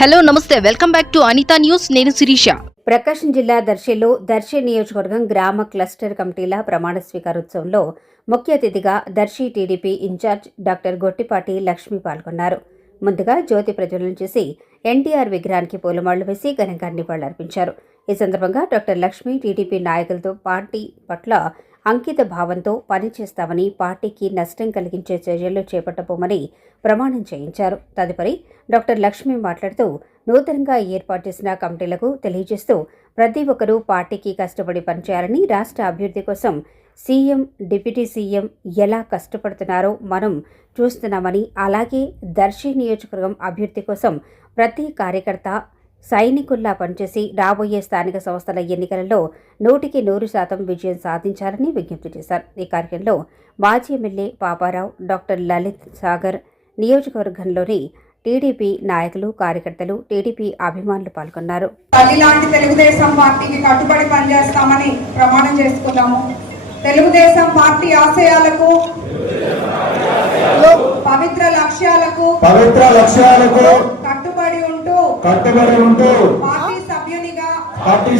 Hello నమస్తే, welcome back to Anitha news. నేను శిరీష. ప్రకాశం జిల్లా దర్శిలో దర్శి నియోజకవర్గం గ్రామ క్లస్టర్ కమిటీల ప్రమాణ స్వీకారోత్సవంలో ముఖ్య అతిథిగా Darsi TDP incharge doctor Gottipati Lakshmi పాల్గొన్నారు. ముందుగా జ్యోతి ప్రజ్వలన చేసి ఎన్టీఆర్ విగ్రహానికి పూలమాళ్లు వేసి ఘనంగా నివాళులర్పించారు. ఈ సందర్భంగా డాక్టర్ లక్ష్మి టీడీపీ నాయకులతో పార్టీ పట్ల అంకిత భావంతో పనిచేస్తామని, పార్టీకి నష్టం కలిగించే చర్యలు చేపట్టబోమని ప్రమాణం చేయించారు. తదుపరి డాక్టర్ లక్ష్మి మాట్లాడుతూ నూతనంగా ఏర్పాటు చేసిన కమిటీలకు తెలియజేస్తూ ప్రతి ఒక్కరూ పార్టీకి కష్టపడి పనిచేయాలని, రాష్ట్ర అభివృద్ధి కోసం సీఎం, డిప్యూటీ సీఎం ఎలా కష్టపడుతున్నారో మనం చూస్తున్నామని, అలాగే దర్శి నియోజకవర్గం అభివృద్ధి కోసం ప్రతి కార్యకర్త సైనికుల్లా పనిచేసి రాబోయే స్థానిక సంస్థల ఎన్నికలలో 100% విజయం సాధించాలని విజ్ఞప్తి చేశారు. ఈ కార్యక్రమంలో మాజీ ఎమ్మెల్యే పాపారావు, డాక్టర్ లలిత్ సాగర్, నియోజకవర్గంలోని టీడీపీ నాయకులు, కార్యకర్తలు, టీడీపీ అభిమానులు పాల్గొన్నారు. తల్లిలాంటి తెలుగుదేశం పార్టీకి కట్టుబడి పనిచేస్తామని ప్రమాణం చేసుకున్నాము. తెలుగుదేశం పార్టీ ఆశయాలకు, పవిత్ర లక్ష్యాలకు కట్టుబడి ఉంటూ పార్టీ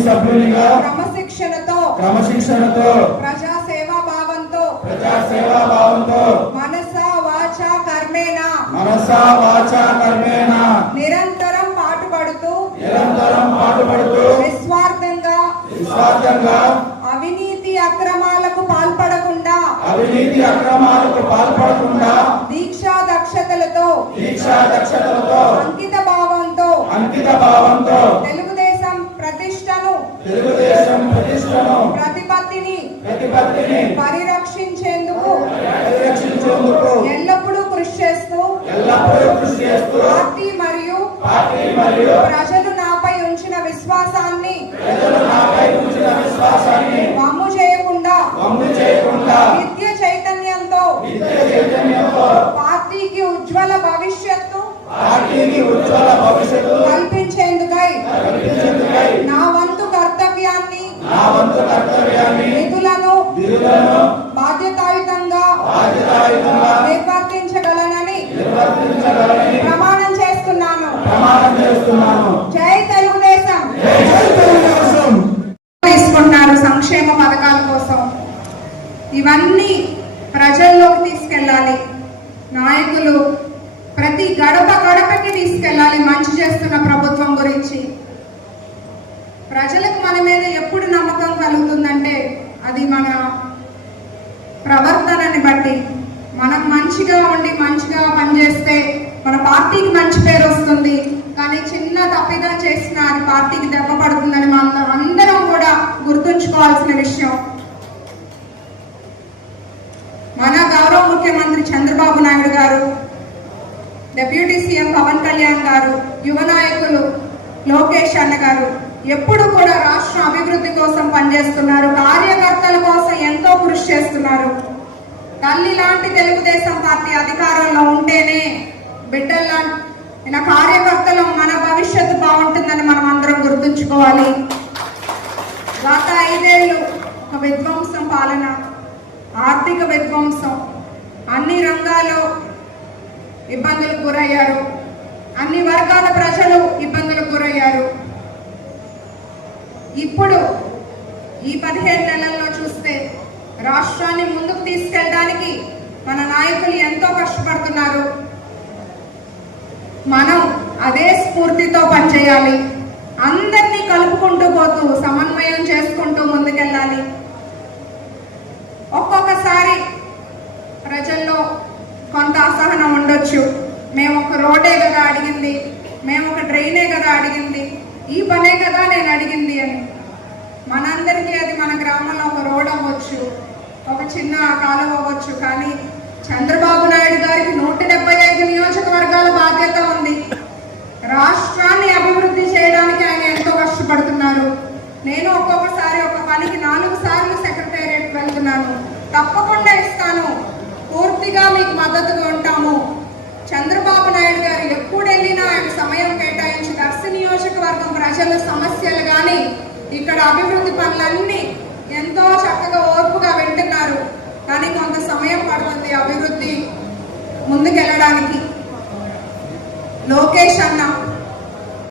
సభ్యునిగా క్రమశిక్షణతో ప్రజా సేవా భావంతో మనసా వాచా కర్మేనా నిరంతరం పాటుపడుతూ నిస్వార్థంగా అవినీతి అక్రమాలకు పాల్పడకుండా దీక్షా దక్షతలతో అంకిత భావంతో తెలుగుదేశం ప్రతిష్టను ప్రతిపత్తిని పరిరక్షించేందుకు ఎల్లప్పుడూ కృషి చేస్తూ పార్టీ మరియు ప్రజలు నాపై ఉంచిన విశ్వాసాన్ని వమ్ము చేయకుండా నిత్య చైతన్యంతో పార్టీకి ఉజ్వల భవిష్యత్తు కల్పించేందుకై నా వంతు కర్తవ్యాన్ని విధులను బాధ్యతాయుతంగా నిర్వర్తించగలనని ప్రమాణం చేస్తున్నాను. జై తెలుగుదేశం. తీసుకుంటున్నారు సంక్షేమ పథకాల కోసం. ఇవన్నీ ప్రజల్లోకి తీసుకెళ్ళాలి. నాయకులు ప్రతి గడపకి తీసుకెళ్ళాలి. మంచి చేస్తున్న ప్రభుత్వం గురించి ప్రజలకు మన మీద ఎప్పుడు నమ్మకం కలుగుతుందంటే అది మన ప్రవర్తనని బట్టి. మనం మంచిగా ఉండి మంచిగా పనిచేస్తే మన పార్టీకి మంచి పేరు వస్తుంది. కానీ చిన్న తప్పిదం చేసినా అది పార్టీకి దెబ్బ పడుతుందని మనం అందరం కూడా గుర్తుంచుకోవాల్సిన విషయం. మన గౌరవ ముఖ్యమంత్రి చంద్రబాబు నాయుడు గారు, డిప్యూటీ సీఎం పవన్ కళ్యాణ్ గారు, యువ నాయకులు లోకేష్ అన్న గారు ఎప్పుడు కూడా రాష్ట్ర అభివృద్ధి కోసం పనిచేస్తున్నారు. కార్యకర్తల కోసం ఎంతో కృషి చేస్తున్నారు. తల్లి లాంటి తెలుగుదేశం పార్టీ అధికారంలో ఉంటేనే బిడ్డల కార్యకర్తలు మన భవిష్యత్తు బాగుంటుందని మనం అందరం గుర్తుంచుకోవాలి. గత 5 ఏళ్ళు విధ్వంసం పాలన, ఆర్థిక విధ్వంసం, అన్ని రంగాల్లో ఇబ్బందులకు గురయ్యారు. అన్ని వర్గాల ప్రజలు ఇబ్బందులకు గురయ్యారు. ఇప్పుడు ఈ 15 నెలల్లో చూస్తే రాష్ట్రాన్ని ముందుకు తీసుకెళ్ళడానికి మన నాయకులు ఎంతో కష్టపడుతున్నారు. మనం అదే స్ఫూర్తితో పనిచేయాలి. అందరినీ కలుపుకుంటూ పోతూ సమన్వయం చేసుకుంటూ ముందుకెళ్ళాలి. ఒక్కొక్కసారి ప్రజల్లో కొంత అసహనం ఉండొచ్చు. మేము ఒక రోడ్డే కదా అడిగింది, మేము ఒక డ్రైనే కదా అడిగింది, ఈ పనే కదా నేను అడిగింది అని. మనందరికీ అది మన గ్రామంలో ఒక రోడ్ అవ్వచ్చు, ఒక చిన్న కాలువ అవ్వచ్చు. కానీ చంద్రబాబు నాయుడు గారికి 175 నియోజకవర్గాల బాధ్యత ఉంది. రాష్ట్రాన్ని అభివృద్ధి చేయడానికి ఆయన ఎంతో కష్టపడుతున్నారు. నేను ఒక్కొక్కసారి ఒక పనికి 4 సార్లు సెక్రటేరియట్ వెళ్తున్నాను. తప్పకుండా ఇస్తాను, పూర్తిగా మీకు మద్దతుగా ఉంటాము. చంద్రబాబు నాయుడు గారు ఎప్పుడు వెళ్ళినా ఆయన సమయం కేటాయించి దర్శి నియోజకవర్గం ప్రజల సమస్యలు కానీ ఇక్కడ అభివృద్ధి పనులన్నీ ఎంతో చక్కగా ఓర్పుగా వింటున్నారు. కానీ కొంత సమయం పడుతుంది అభివృద్ధి ముందుకెళ్ళడానికి. లోకేష్ అన్న